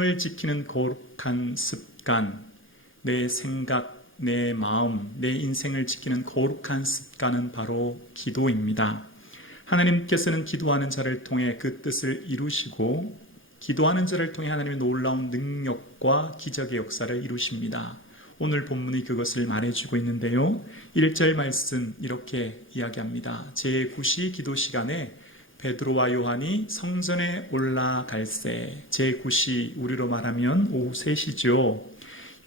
삶을 지키는 거룩한 습관, 내 생각, 내 마음, 내 인생을 지키는 거룩한 습관은 바로 기도입니다. 하나님께서는 기도하는 자를 통해 그 뜻을 이루시고 기도하는 자를 통해 하나님의 놀라운 능력과 기적의 역사를 이루십니다. 오늘 본문이 그것을 말해주고 있는데요. 1절 말씀 이렇게 이야기합니다. 제9시 기도 시간에 베드로와 요한이 성전에 올라갈새, 제9시 우리로 말하면 오후 3시죠.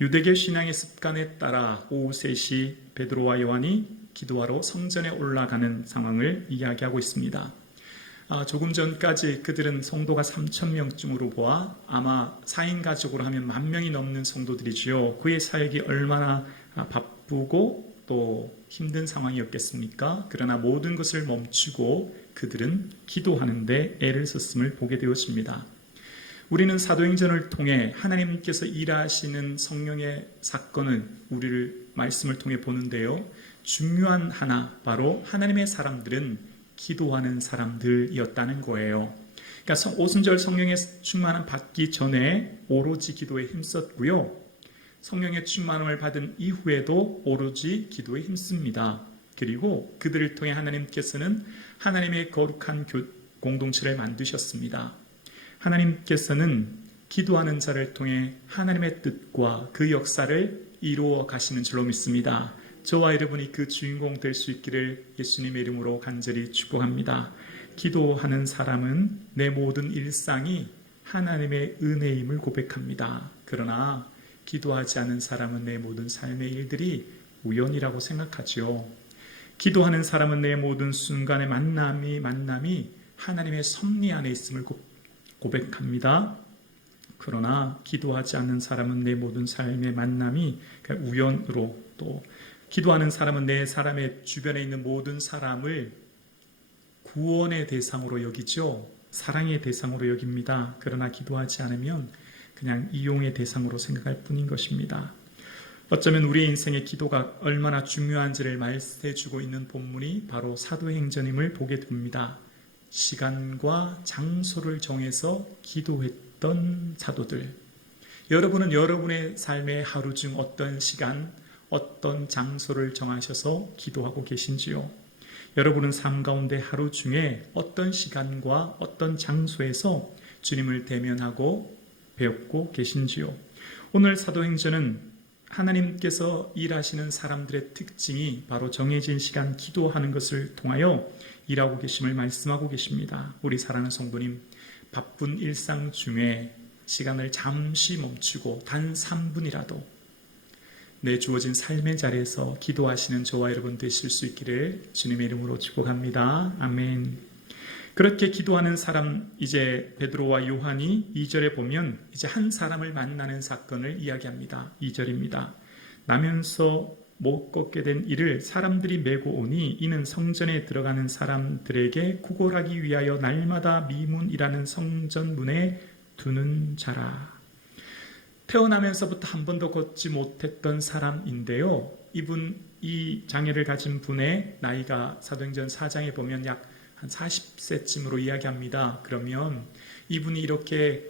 유대교 신앙의 습관에 따라 오후 3시 베드로와 요한이 기도하러 성전에 올라가는 상황을 이야기하고 있습니다. 조금 전까지 그들은 성도가 3,000명쯤으로 보아 아마 4인 가족으로 하면 10,000명이 넘는 성도들이지요. 그의 사역이 얼마나 바쁘고 또 힘든 상황이었겠습니까? 그러나 모든 것을 멈추고 그들은 기도하는데 애를 썼음을 보게 되었습니다. 우리는 사도행전을 통해 하나님께서 일하시는 성령의 사건을 우리를 말씀을 통해 보는데요. 중요한 하나, 바로 하나님의 사람들은 기도하는 사람들이었다는 거예요. 그러니까 오순절 성령의 충만함 받기 전에 오로지 기도에 힘썼고요. 성령의 충만함을 받은 이후에도 오로지 기도에 힘씁니다. 그리고 그들을 통해 하나님께서는 하나님의 거룩한 공동체를 만드셨습니다. 하나님께서는 기도하는 자를 통해 하나님의 뜻과 그 역사를 이루어 가시는 줄로 믿습니다. 저와 여러분이 그 주인공 될 수 있기를 예수님의 이름으로 간절히 축복합니다. 기도하는 사람은 내 모든 일상이 하나님의 은혜임을 고백합니다. 그러나 기도하지 않는 사람은 내 모든 삶의 일들이 우연이라고 생각하죠. 기도하는 사람은 내 모든 순간의 만남이 하나님의 섭리 안에 있음을 고백합니다. 그러나 기도하지 않는 사람은 내 모든 삶의 만남이 우연으로, 또 기도하는 사람은 내 사람의 주변에 있는 모든 사람을 구원의 대상으로 여기죠. 사랑의 대상으로 여깁니다. 그러나 기도하지 않으면 그냥 이용의 대상으로 생각할 뿐인 것입니다. 어쩌면 우리 인생의 기도가 얼마나 중요한지를 말해주고 있는 본문이 바로 사도행전임을 보게 됩니다. 시간과 장소를 정해서 기도했던 사도들. 여러분은 여러분의 삶의 하루 중 어떤 시간, 어떤 장소를 정하셔서 기도하고 계신지요? 여러분은 삶 가운데 하루 중에 어떤 시간과 어떤 장소에서 주님을 대면하고 배웠고 계신지요? 오늘 사도행전은 하나님께서 일하시는 사람들의 특징이 바로 정해진 시간 기도하는 것을 통하여 일하고 계심을 말씀하고 계십니다. 우리 사랑하는 성도님, 바쁜 일상 중에 시간을 잠시 멈추고 단 3분이라도 내 주어진 삶의 자리에서 기도하시는 저와 여러분 되실 수 있기를 주님의 이름으로 축복합니다. 아멘. 그렇게 기도하는 사람, 이제 베드로와 요한이 2절에 보면 이제 한 사람을 만나는 사건을 이야기합니다. 2절입니다. 나면서 못 걷게 된 이를 사람들이 메고 오니 이는 성전에 들어가는 사람들에게 구걸하기 위하여 날마다 미문이라는 성전문에 두는 자라. 태어나면서부터 한 번도 걷지 못했던 사람인데요. 이 장애를 가진 분의 나이가 사도행전 4장에 보면 약 한 40세쯤으로 이야기합니다. 그러면 이분이 이렇게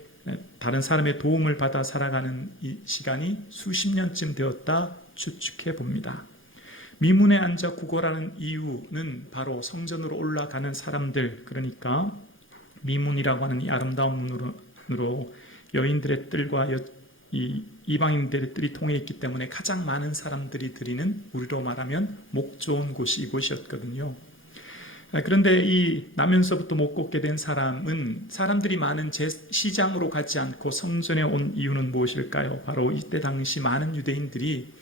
다른 사람의 도움을 받아 살아가는 이 시간이 수십 년쯤 되었다 추측해 봅니다. 미문에 앉아 구걸하는 이유는 바로 성전으로 올라가는 사람들, 그러니까 미문이라고 하는 이 아름다운 문으로 여인들의 뜰과 이 이방인들의 뜰이 통해 있기 때문에 가장 많은 사람들이 드리는, 우리로 말하면 목 좋은 곳이 이곳이었거든요. 그런데 이 나면서부터 못 걷게 된 사람은 사람들이 많은 시장으로 가지 않고 성전에 온 이유는 무엇일까요? 바로 이때 당시 많은 유대인들이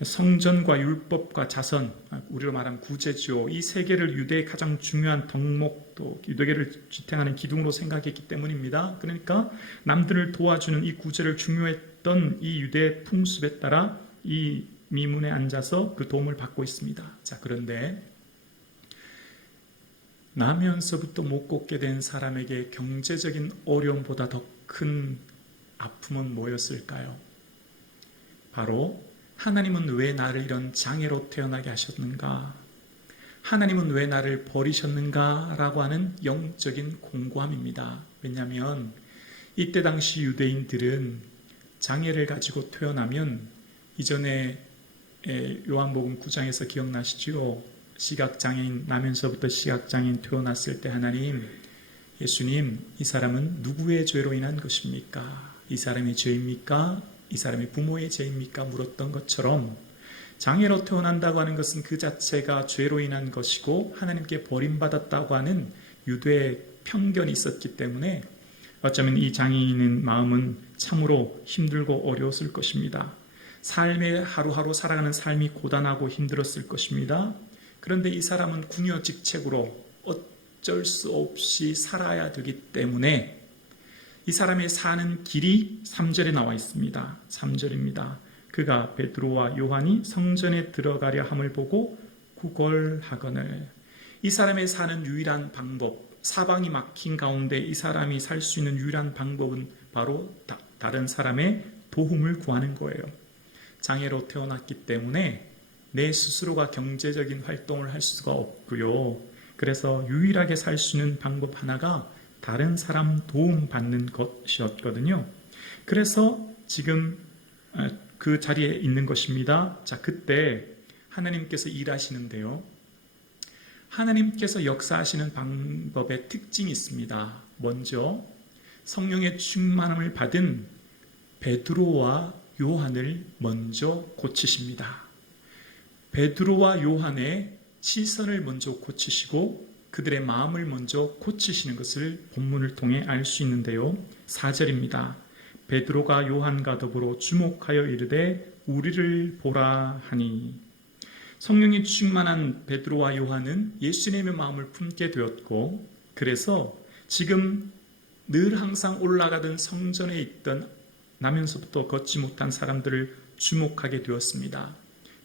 성전과 율법과 자선, 우리로 말하면 구제죠. 이 세 개를 유대의 가장 중요한 덕목, 또 유대계를 지탱하는 기둥으로 생각했기 때문입니다. 그러니까 남들을 도와주는 이 구제를 중요했던 이 유대 풍습에 따라 이 미문에 앉아서 그 도움을 받고 있습니다. 자, 그런데 나면서부터 못 걷게 된 사람에게 경제적인 어려움보다 더 큰 아픔은 뭐였을까요? 바로 하나님은 왜 나를 이런 장애로 태어나게 하셨는가? 하나님은 왜 나를 버리셨는가? 라고 하는 영적인 공고함입니다. 왜냐하면 이때 당시 유대인들은 장애를 가지고 태어나면 이전에 요한복음 9장에서 기억나시죠? 시각장애인 나면서부터 시각장애인 태어났을 때 하나님, 예수님, 이 사람은 누구의 죄로 인한 것입니까? 이 사람의 죄입니까? 이 사람의 부모의 죄입니까? 물었던 것처럼 장애로 태어난다고 하는 것은 그 자체가 죄로 인한 것이고 하나님께 버림받았다고 하는 유대의 편견이 있었기 때문에 어쩌면 이 장애인의 마음은 참으로 힘들고 어려웠을 것입니다. 삶에 하루하루 살아가는 삶이 고단하고 힘들었을 것입니다. 그런데 이 사람은 궁여직책으로 어쩔 수 없이 살아야 되기 때문에 이 사람의 사는 길이 3절에 나와 있습니다. 3절입니다. 그가 베드로와 요한이 성전에 들어가려 함을 보고 구걸하거늘. 이 사람의 사는 유일한 방법, 사방이 막힌 가운데 이 사람이 살 수 있는 유일한 방법은 바로 다른 사람의 도움을 구하는 거예요. 장애로 태어났기 때문에 내 스스로가 경제적인 활동을 할 수가 없고요. 그래서 유일하게 살 수 있는 방법 하나가 다른 사람 도움 받는 것이었거든요. 그래서 지금 그 자리에 있는 것입니다. 자, 그때 하나님께서 일하시는데요. 하나님께서 역사하시는 방법의 특징이 있습니다. 먼저 성령의 충만함을 받은 베드로와 요한을 먼저 고치십니다. 베드로와 요한의 시선을 먼저 고치시고 그들의 마음을 먼저 고치시는 것을 본문을 통해 알 수 있는데요. 4절입니다. 베드로가 요한과 더불어 주목하여 이르되 우리를 보라 하니. 성령이 충만한 베드로와 요한은 예수님의 마음을 품게 되었고 그래서 지금 늘 항상 올라가던 성전에 있던 나면서부터 걷지 못한 사람들을 주목하게 되었습니다.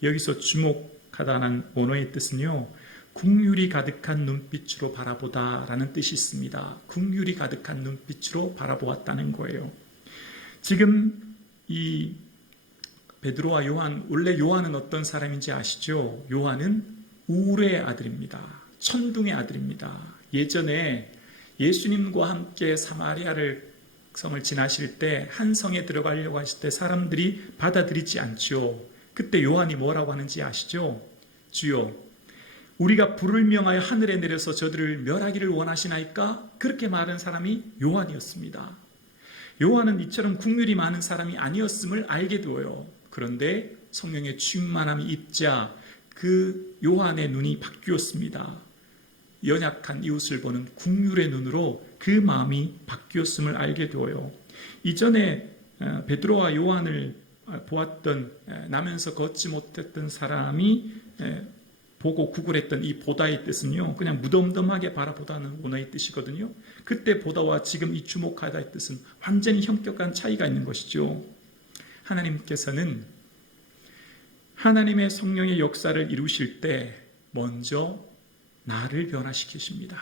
여기서 주목하다는 언어의 뜻은요, 긍휼이 가득한 눈빛으로 바라보다 라는 뜻이 있습니다. 긍휼이 가득한 눈빛으로 바라보았다는 거예요. 지금 이 베드로와 요한, 원래 요한은 어떤 사람인지 아시죠? 요한은 우르의 아들입니다. 천둥의 아들입니다. 예전에 예수님과 함께 사마리아를 성을 지나실 때 한 성에 들어가려고 하실 때 사람들이 받아들이지 않죠. 그때 요한이 뭐라고 하는지 아시죠? 주여, 우리가 불을 명하여 하늘에 내려서 저들을 멸하기를 원하시나이까? 그렇게 말한 사람이 요한이었습니다. 요한은 이처럼 국률이 많은 사람이 아니었음을 알게 되어요. 그런데 성령의 충만함이 있자 그 요한의 눈이 바뀌었습니다. 연약한 이웃을 보는 국률의 눈으로 그 마음이 바뀌었음을 알게 되어요. 이전에 베드로와 요한을 보았던 나면서 걷지 못했던 사람이 보고 구글했던 이 보다의 뜻은요, 그냥 무덤덤하게 바라보다는 원어의 뜻이거든요. 그때 보다와 지금 이 주목하다의 뜻은 완전히 현격한 차이가 있는 것이죠. 하나님께서는 하나님의 성령의 역사를 이루실 때 먼저 나를 변화시키십니다.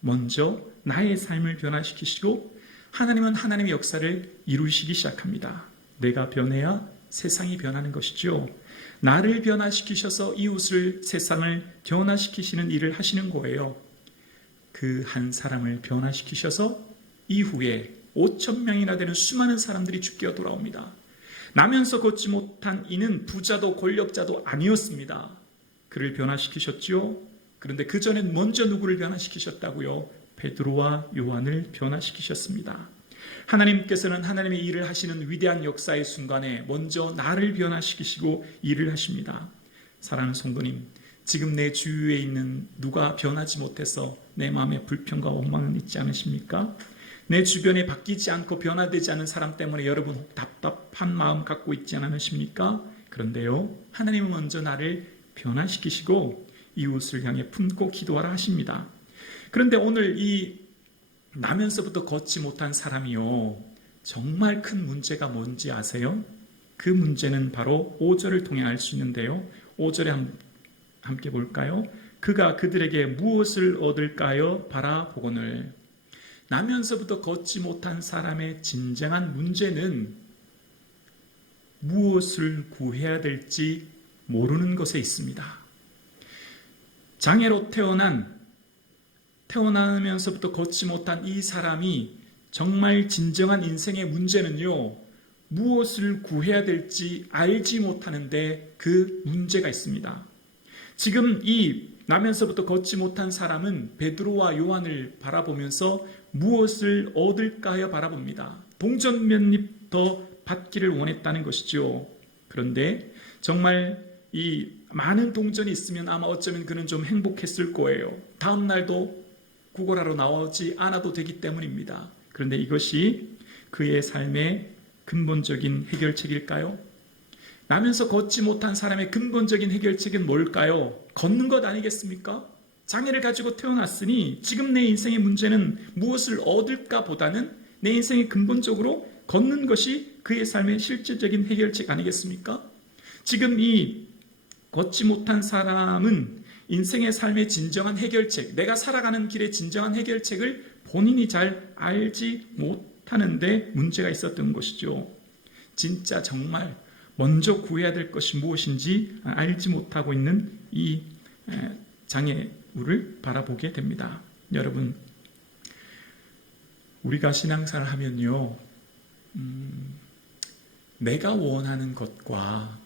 먼저 나의 삶을 변화시키시고 하나님은 하나님의 역사를 이루시기 시작합니다. 내가 변해야 세상이 변하는 것이죠. 나를 변화시키셔서 이웃을, 세상을 변화시키시는 일을 하시는 거예요. 그 한 사람을 변화시키셔서 이후에 5,000명이나 되는 수많은 사람들이 주께 돌아옵니다. 나면서 걷지 못한 이는 부자도 권력자도 아니었습니다. 그를 변화시키셨지요. 그런데 그 전엔 먼저 누구를 변화시키셨다고요? 베드로와 요한을 변화시키셨습니다. 하나님께서는 하나님의 일을 하시는 위대한 역사의 순간에 먼저 나를 변화시키시고 일을 하십니다. 사랑하는 성도님, 지금 내 주위에 있는 누가 변하지 못해서 내 마음에 불평과 원망은 있지 않으십니까? 내 주변에 바뀌지 않고 변화되지 않은 사람 때문에 여러분 답답한 마음 갖고 있지 않으십니까? 그런데요, 하나님은 먼저 나를 변화시키시고 이웃을 향해 품고 기도하라 하십니다. 그런데 오늘 이 나면서부터 걷지 못한 사람이요, 정말 큰 문제가 뭔지 아세요? 그 문제는 바로 5절을 통해 알 수 있는데요. 5절에 함께 볼까요? 그가 그들에게 무엇을 얻을까요? 바라보거늘. 나면서부터 걷지 못한 사람의 진정한 문제는 무엇을 구해야 될지 모르는 것에 있습니다. 장애로 태어나면서부터 걷지 못한 이 사람이 정말 진정한 인생의 문제는요, 무엇을 구해야 될지 알지 못하는데 그 문제가 있습니다. 지금 이 나면서부터 걷지 못한 사람은 베드로와 요한을 바라보면서 무엇을 얻을까 하여 바라봅니다. 동전 몇 입 더 받기를 원했다는 것이죠. 그런데 정말 이 많은 동전이 있으면 아마 어쩌면 그는 좀 행복했을 거예요. 다음 날도 구걸하러 나오지 않아도 되기 때문입니다. 그런데 이것이 그의 삶의 근본적인 해결책일까요? 나면서 걷지 못한 사람의 근본적인 해결책은 뭘까요? 걷는 것 아니겠습니까? 장애를 가지고 태어났으니 지금 내 인생의 문제는 무엇을 얻을까 보다는 내 인생의 근본적으로 걷는 것이 그의 삶의 실질적인 해결책 아니겠습니까? 지금 이 걷지 못한 사람은 인생의 삶의 진정한 해결책, 내가 살아가는 길의 진정한 해결책을 본인이 잘 알지 못하는데 문제가 있었던 것이죠. 진짜 정말 먼저 구해야 될 것이 무엇인지 알지 못하고 있는 이 장애우를 바라보게 됩니다. 여러분, 우리가 신앙생활을 하면요, 내가 원하는 것과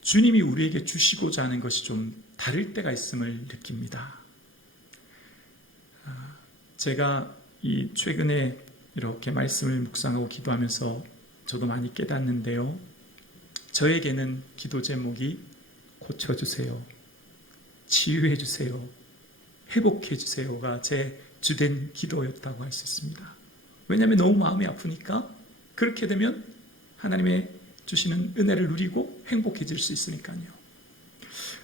주님이 우리에게 주시고자 하는 것이 좀 다를 때가 있음을 느낍니다. 제가 이 최근에 이렇게 말씀을 묵상하고 기도하면서 저도 많이 깨닫는데요. 저에게는 기도 제목이 고쳐주세요, 치유해주세요, 회복해주세요가 제 주된 기도였다고 할 수 있습니다. 왜냐하면 너무 마음이 아프니까 그렇게 되면 하나님의 주시는 은혜를 누리고 행복해질 수 있으니까요.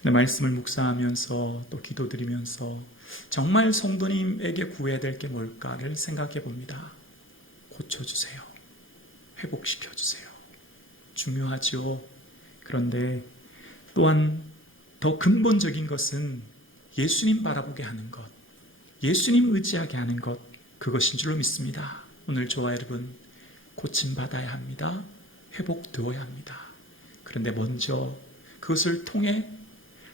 말씀을 묵상하면서 또 기도드리면서 정말 성도님에게 구해야 될 게 뭘까를 생각해 봅니다. 고쳐주세요, 회복시켜주세요. 중요하죠. 그런데 또한 더 근본적인 것은 예수님 바라보게 하는 것, 예수님 의지하게 하는 것, 그것인 줄로 믿습니다. 오늘 저와 여러분 고침받아야 합니다. 회복되어야 합니다. 그런데 먼저 그것을 통해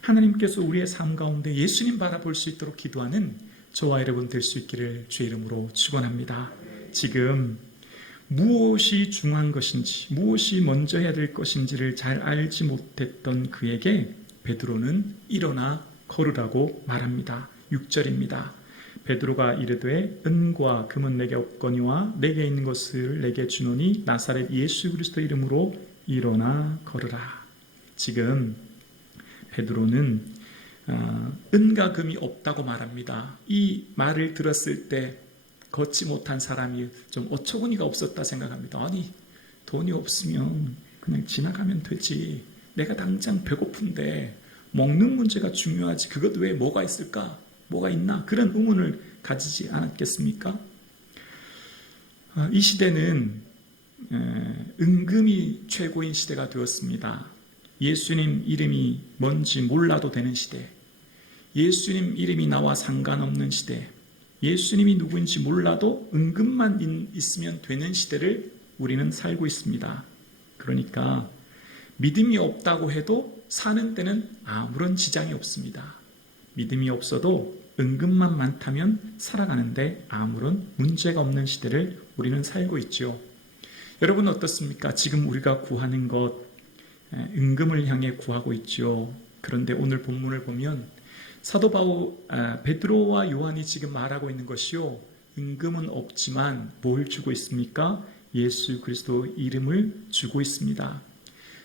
하나님께서 우리의 삶 가운데 예수님 바라볼 수 있도록 기도하는 저와 여러분 될 수 있기를 주의 이름으로 축원합니다. 지금 무엇이 중요한 것인지, 무엇이 먼저 해야 될 것인지를 잘 알지 못했던 그에게 베드로는 일어나 걸으라고 말합니다. 6절입니다. 베드로가 이르되 은과 금은 내게 없거니와 내게 있는 것을 내게 주노니 나사렛 예수 그리스도 이름으로 일어나 걸으라. 지금 베드로는 은과 금이 없다고 말합니다. 이 말을 들었을 때 걷지 못한 사람이 좀 어처구니가 없었다 생각합니다. 아니, 돈이 없으면 그냥 지나가면 되지. 내가 당장 배고픈데 먹는 문제가 중요하지. 그것 외에 뭐가 있을까? 뭐가 있나? 그런 의문을 가지지 않았겠습니까? 이 시대는 은금이 최고인 시대가 되었습니다. 예수님 이름이 뭔지 몰라도 되는 시대, 예수님 이름이 나와 상관없는 시대, 예수님이 누구인지 몰라도 은금만 있으면 되는 시대를 우리는 살고 있습니다. 그러니까 믿음이 없다고 해도 사는 데는 아무런 지장이 없습니다. 믿음이 없어도 은금만 많다면 살아가는데 아무런 문제가 없는 시대를 우리는 살고 있죠. 여러분 어떻습니까? 지금 우리가 구하는 것, 은금을 향해 구하고 있죠. 그런데 오늘 본문을 보면 사도 베드로와 요한이 지금 말하고 있는 것이요, 은금은 없지만 뭘 주고 있습니까? 예수 그리스도 이름을 주고 있습니다.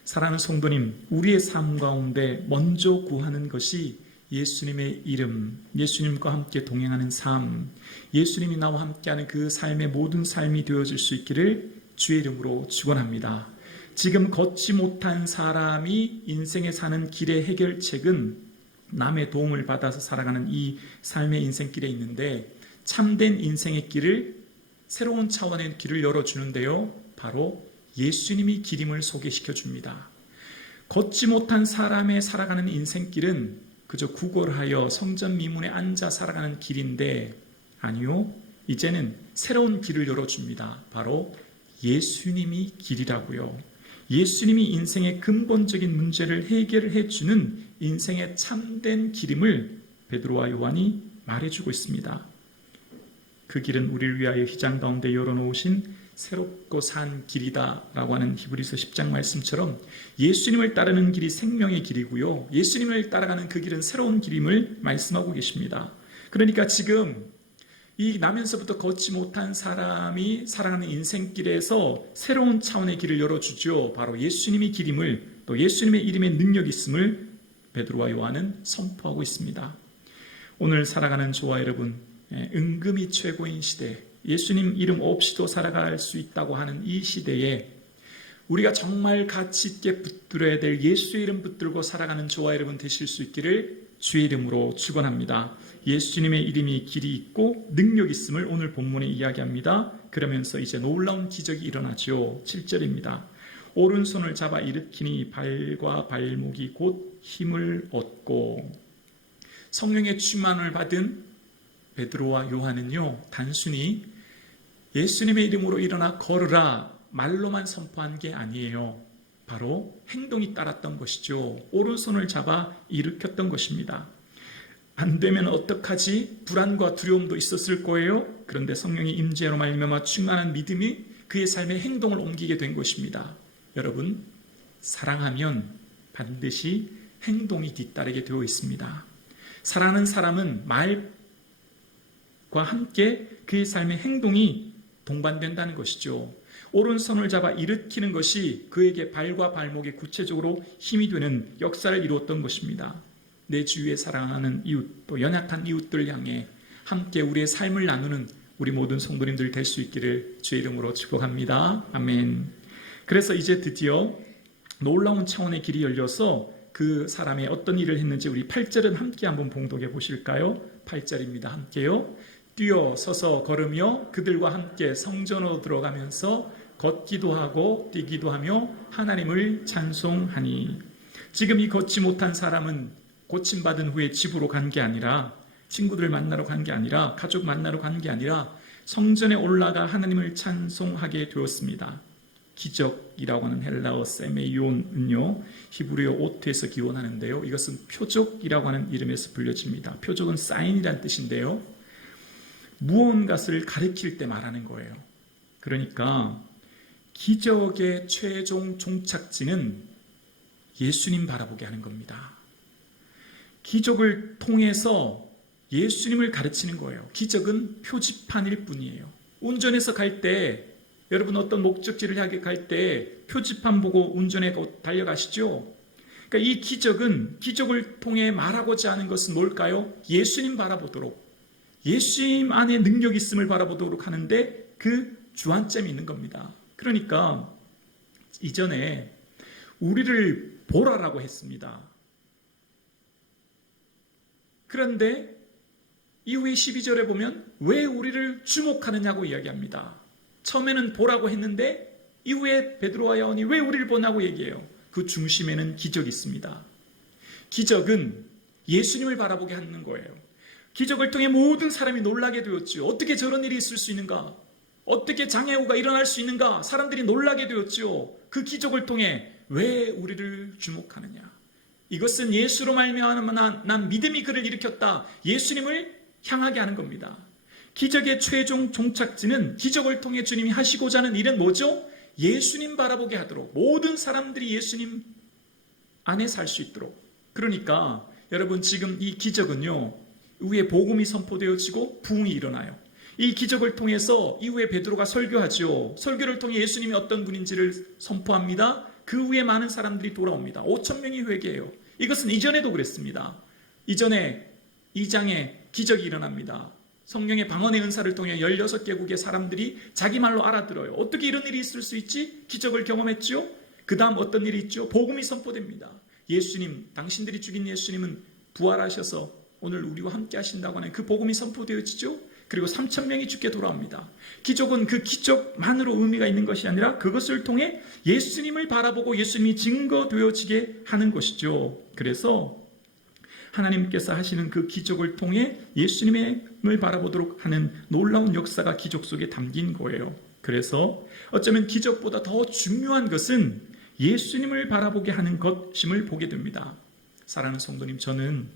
사랑하는 성도님, 우리의 삶 가운데 먼저 구하는 것이 예수님의 이름, 예수님과 함께 동행하는 삶, 예수님이 나와 함께하는 그 삶의 모든 삶이 되어질 수 있기를 주의 이름으로 축원합니다. 지금 걷지 못한 사람이 인생에 사는 길의 해결책은 남의 도움을 받아서 살아가는 이 삶의 인생길에 있는데, 참된 인생의 길을, 새로운 차원의 길을 열어주는데요, 바로 예수님이 길임을 소개시켜 줍니다. 걷지 못한 사람의 살아가는 인생길은 그저 구걸하여 성전 미문에 앉아 살아가는 길인데, 아니요, 이제는 새로운 길을 열어줍니다. 바로 예수님이 길이라고요. 예수님이 인생의 근본적인 문제를 해결해 주는 인생의 참된 길임을 베드로와 요한이 말해주고 있습니다. 그 길은 우리를 위하여 휘장 가운데 열어놓으신 새롭고 산 길이다라고 하는 히브리서 10장 말씀처럼 예수님을 따르는 길이 생명의 길이고요. 예수님을 따라가는 그 길은 새로운 길임을 말씀하고 계십니다. 그러니까 지금 이 나면서부터 걷지 못한 사람이 살아가는 인생길에서 새로운 차원의 길을 열어주죠. 바로 예수님의 길임을, 또 예수님의 이름의 능력이 있음을 베드로와 요한은 선포하고 있습니다. 오늘 살아가는 저와 여러분, 은금이 최고인 시대, 예수님 이름 없이도 살아갈 수 있다고 하는 이 시대에 우리가 정말 가치 있게 붙들어야 될 예수의 이름 붙들고 살아가는 저와 여러분 되실 수 있기를 주의 이름으로 축원합니다. 예수님의 이름이 길이 있고 능력이 있음을 오늘 본문에 이야기합니다. 그러면서 이제 놀라운 기적이 일어나죠. 7절입니다. 오른손을 잡아 일으키니 발과 발목이 곧 힘을 얻고. 성령의 충만을 받은 베드로와 요한은요, 단순히 예수님의 이름으로 일어나 걸으라 말로만 선포한 게 아니에요. 바로 행동이 따랐던 것이죠. 오른손을 잡아 일으켰던 것입니다. 안 되면 어떡하지? 불안과 두려움도 있었을 거예요. 그런데 성령의 임재로 말미암아 충만한 믿음이 그의 삶의 행동을 옮기게 된 것입니다. 여러분, 사랑하면 반드시 행동이 뒤따르게 되어 있습니다. 사랑하는 사람은 말과 함께 그의 삶의 행동이 동반된다는 것이죠. 오른손을 잡아 일으키는 것이 그에게 발과 발목에 구체적으로 힘이 되는 역사를 이루었던 것입니다. 내 주위에 사랑하는 이웃, 또 연약한 이웃들 향해 함께 우리의 삶을 나누는 우리 모든 성도님들 될 수 있기를 주의 이름으로 축복합니다. 아멘. 그래서 이제 드디어 놀라운 차원의 길이 열려서 그 사람이 어떤 일을 했는지 우리 8절은 함께 한번 봉독해 보실까요? 8절입니다. 함께요. 뛰어 서서 걸으며 그들과 함께 성전으로 들어가면서 걷기도 하고 뛰기도 하며 하나님을 찬송하니. 지금 이 걷지 못한 사람은 고침받은 후에 집으로 간 게 아니라, 친구들 만나러 간 게 아니라, 가족 만나러 간 게 아니라 성전에 올라가 하나님을 찬송하게 되었습니다. 기적이라고 하는 헬라어 세메이온은요, 히브리어 오트에서 기원하는데요, 이것은 표적이라고 하는 이름에서 불려집니다. 표적은 사인이란 뜻인데요, 무언가를 가리킬 때 말하는 거예요. 그러니까 기적의 최종 종착지는 예수님 바라보게 하는 겁니다. 기적을 통해서 예수님을 가르치는 거예요. 기적은 표지판일 뿐이에요. 운전해서 갈 때, 여러분 어떤 목적지를 향해 갈 때 표지판 보고 운전해 달려가시죠? 그러니까 이 기적은, 기적을 통해 말하고자 하는 것은 뭘까요? 예수님 바라보도록, 예수님 안에 능력이 있음을 바라보도록 하는데 그 주안점이 있는 겁니다. 그러니까 이전에 우리를 보라라고 했습니다. 그런데 이후에 12절에 보면 왜 우리를 주목하느냐고 이야기합니다. 처음에는 보라고 했는데 이후에 베드로와 요한이 왜 우리를 보냐고 얘기해요. 그 중심에는 기적이 있습니다. 기적은 예수님을 바라보게 하는 거예요. 기적을 통해 모든 사람이 놀라게 되었죠. 어떻게 저런 일이 있을 수 있는가? 어떻게 장애우가 일어날 수 있는가? 사람들이 놀라게 되었죠. 그 기적을 통해 왜 우리를 주목하느냐? 이것은 예수로 말미암아 난 믿음이 그를 일으켰다. 예수님을 향하게 하는 겁니다. 기적의 최종 종착지는 기적을 통해 주님이 하시고자 하는 일은 뭐죠? 예수님 바라보게 하도록, 모든 사람들이 예수님 안에 살 수 있도록. 그러니까 여러분, 지금 이 기적은요, 이후에 복음이 선포되어지고 부흥이 일어나요. 이 기적을 통해서 이후에 베드로가 설교하죠. 설교를 통해 예수님이 어떤 분인지를 선포합니다. 그 후에 많은 사람들이 돌아옵니다. 5,000명이 회개해요. 이것은 이전에도 그랬습니다. 이전에 2장에 기적이 일어납니다. 성령의 방언의 은사를 통해 16개국의 사람들이 자기 말로 알아들어요. 어떻게 이런 일이 있을 수 있지? 기적을 경험했죠. 그 다음 어떤 일이 있죠? 복음이 선포됩니다. 예수님, 당신들이 죽인 예수님은 부활하셔서 오늘 우리와 함께 하신다고 하는 그 복음이 선포되어지죠. 그리고 3,000명이 죽게 돌아옵니다. 기적은 그 기적만으로 의미가 있는 것이 아니라 그것을 통해 예수님을 바라보고 예수님이 증거되어지게 하는 것이죠. 그래서 하나님께서 하시는 그 기적을 통해 예수님을 바라보도록 하는 놀라운 역사가 기적 속에 담긴 거예요. 그래서 어쩌면 기적보다 더 중요한 것은 예수님을 바라보게 하는 것임을 보게 됩니다. 사랑하는 성도님, 저는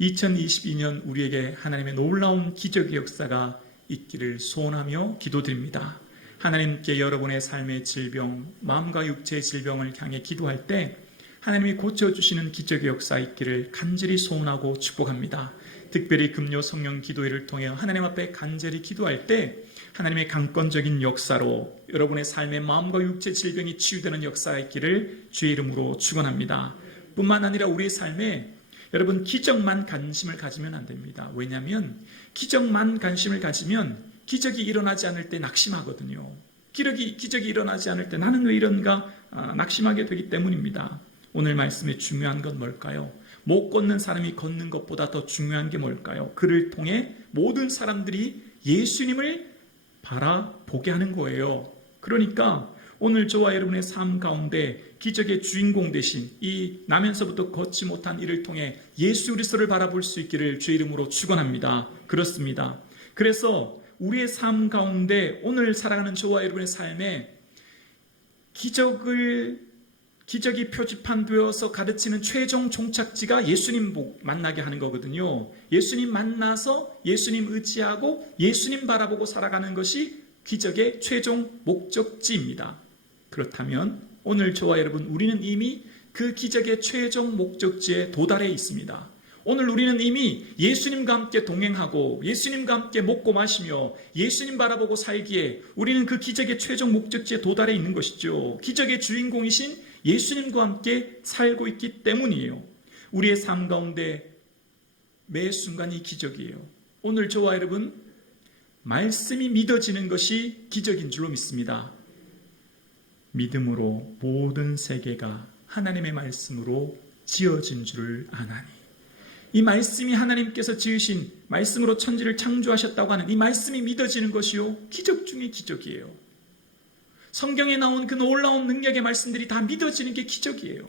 2022년 우리에게 하나님의 놀라운 기적의 역사가 있기를 소원하며 기도드립니다. 하나님께 여러분의 삶의 질병, 마음과 육체의 질병을 향해 기도할 때 하나님이 고쳐주시는 기적의 역사 있기를 간절히 소원하고 축복합니다. 특별히 금요 성령 기도회를 통해 하나님 앞에 간절히 기도할 때 하나님의 강권적인 역사로 여러분의 삶의 마음과 육체 질병이 치유되는 역사가 있기를 주의 이름으로 축원합니다. 뿐만 아니라 우리의 삶에 여러분 기적만 관심을 가지면 안 됩니다. 왜냐하면 기적만 관심을 가지면 기적이 일어나지 않을 때 낙심하거든요. 기적이 일어나지 않을 때 나는 왜 이런가 낙심하게 되기 때문입니다. 오늘 말씀의 중요한 건 뭘까요? 못 걷는 사람이 걷는 것보다 더 중요한 게 뭘까요? 그를 통해 모든 사람들이 예수님을 바라보게 하는 거예요. 그러니까 오늘 저와 여러분의 삶 가운데 기적의 주인공 되신 이 나면서부터 걷지 못한 이를 통해 예수 그리스도를 바라볼 수 있기를 주의 이름으로 축원합니다. 그렇습니다. 그래서 우리의 삶 가운데 오늘 살아가는 저와 여러분의 삶에 기적이 표지판되어서 가르치는 최종 종착지가 예수님 만나게 하는 거거든요. 예수님 만나서 예수님 의지하고 예수님 바라보고 살아가는 것이 기적의 최종 목적지입니다. 그렇다면 오늘 저와 여러분 우리는 이미 그 기적의 최종 목적지에 도달해 있습니다. 오늘 우리는 이미 예수님과 함께 동행하고 예수님과 함께 먹고 마시며 예수님 바라보고 살기에 우리는 그 기적의 최종 목적지에 도달해 있는 것이죠. 기적의 주인공이신 예수님과 함께 살고 있기 때문이에요. 우리의 삶 가운데 매 순간이 기적이에요. 오늘 저와 여러분 말씀이 믿어지는 것이 기적인 줄로 믿습니다. 믿음으로 모든 세계가 하나님의 말씀으로 지어진 줄을 아나니. 이 말씀이 하나님께서 지으신 말씀으로 천지를 창조하셨다고 하는 이 말씀이 믿어지는 것이요 기적 중의 기적이에요. 성경에 나온 그 놀라운 능력의 말씀들이 다 믿어지는 게 기적이에요.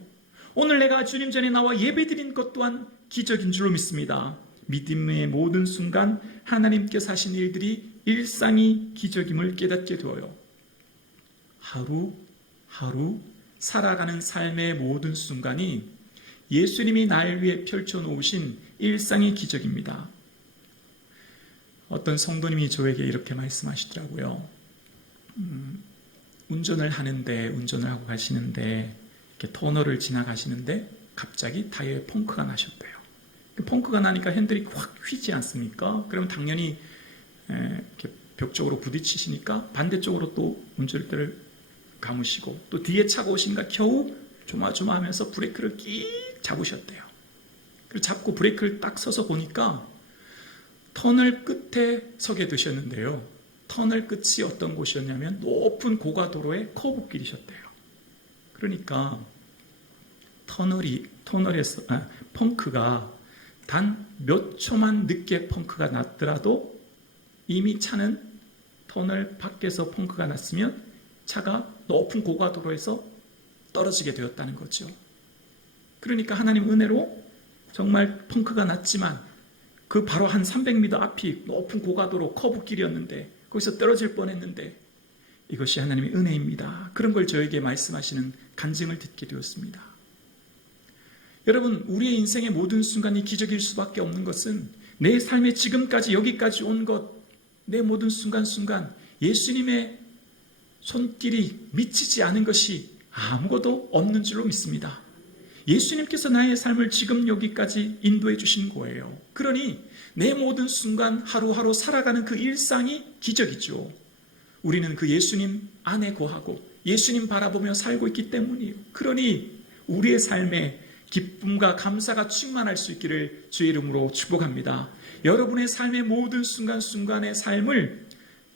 오늘 내가 주님 전에 나와 예배드린 것 또한 기적인 줄로 믿습니다. 믿음의 모든 순간 하나님께서 하신 일들이 일상이 기적임을 깨닫게 되어요. 하루 살아가는 삶의 모든 순간이 예수님이 날 위해 펼쳐놓으신 일상의 기적입니다. 어떤 성도님이 저에게 이렇게 말씀하시더라고요. 운전을 하고 가시는데 이렇게 터널을 지나가시는데 갑자기 타이어에 펑크가 나셨대요. 펑크가 나니까 핸들이 확 휘지 않습니까? 그러면 당연히 이렇게 벽 쪽으로 부딪히시니까 반대쪽으로 또 운전대를 감으시고 또 뒤에 차가 오시니까 겨우 조마조마하면서 브레이크를 끼 잡으셨대요. 그리고 잡고 브레이크를 딱 서서 보니까 터널 끝에 서게 되셨는데요. 터널 끝이 어떤 곳이었냐면 높은 고가도로의 커브길이셨대요. 그러니까 터널에서 펑크가 단 몇 초만 늦게 펑크가 났더라도 이미 차는 터널 밖에서 펑크가 났으면 차가 높은 고가도로에서 떨어지게 되었다는 거죠. 그러니까 하나님 은혜로 정말 펑크가 났지만 그 바로 한 300m 앞이 높은 고가도로 커브길이었는데 거기서 떨어질 뻔했는데 이것이 하나님의 은혜입니다. 그런 걸 저에게 말씀하시는 간증을 듣게 되었습니다. 여러분, 우리의 인생의 모든 순간이 기적일 수밖에 없는 것은 내 삶의 지금까지 여기까지 온 것, 내 모든 순간순간 예수님의 손길이 미치지 않은 것이 아무것도 없는 줄로 믿습니다. 예수님께서 나의 삶을 지금 여기까지 인도해 주신 거예요. 그러니 내 모든 순간 하루하루 살아가는 그 일상이 기적이죠. 우리는 그 예수님 안에 거하고 예수님 바라보며 살고 있기 때문이에요. 그러니 우리의 삶에 기쁨과 감사가 충만할 수 있기를 주의 이름으로 축복합니다. 여러분의 삶의 모든 순간순간의 삶을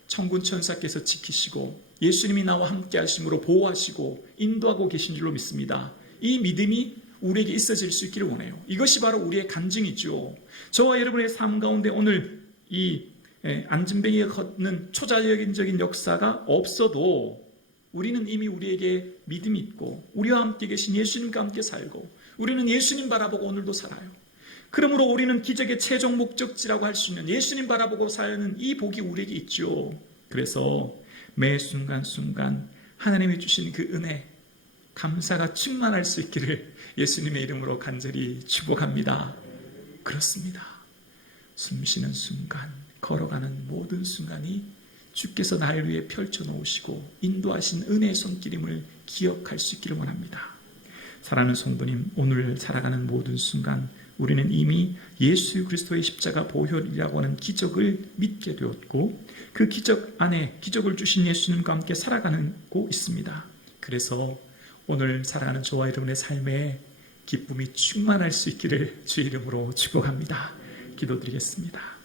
천군 천사께서 지키시고 예수님이 나와 함께 하심으로 보호하시고 인도하고 계신 줄로 믿습니다. 이 믿음이 우리에게 있어질 수 있기를 원해요. 이것이 바로 우리의 간증이죠. 저와 여러분의 삶 가운데 오늘 이 안진뱅이가 걷는 초자연적인 역사가 없어도 우리는 이미 우리에게 믿음이 있고 우리와 함께 계신 예수님과 함께 살고 우리는 예수님 바라보고 오늘도 살아요. 그러므로 우리는 기적의 최종 목적지라고 할 수 있는 예수님 바라보고 사는 이 복이 우리에게 있죠. 그래서 매 순간순간 하나님이 주신 그 은혜, 감사가 충만할 수 있기를 예수님의 이름으로 간절히 축복합니다. 그렇습니다. 숨쉬는 순간, 걸어가는 모든 순간이 주께서 날 위해 펼쳐놓으시고 인도하신 은혜의 손길임을 기억할 수 있기를 원합니다. 사랑하는 성도님, 오늘 살아가는 모든 순간 우리는 이미 예수 그리스도의 십자가 보혈이라고 하는 기적을 믿게 되었고 그 기적 안에 기적을 주신 예수님과 함께 살아가고 있습니다. 그래서 오늘 살아가는 저와 여러분의 삶에 기쁨이 충만할 수 있기를 주의 이름으로 축복합니다. 기도드리겠습니다.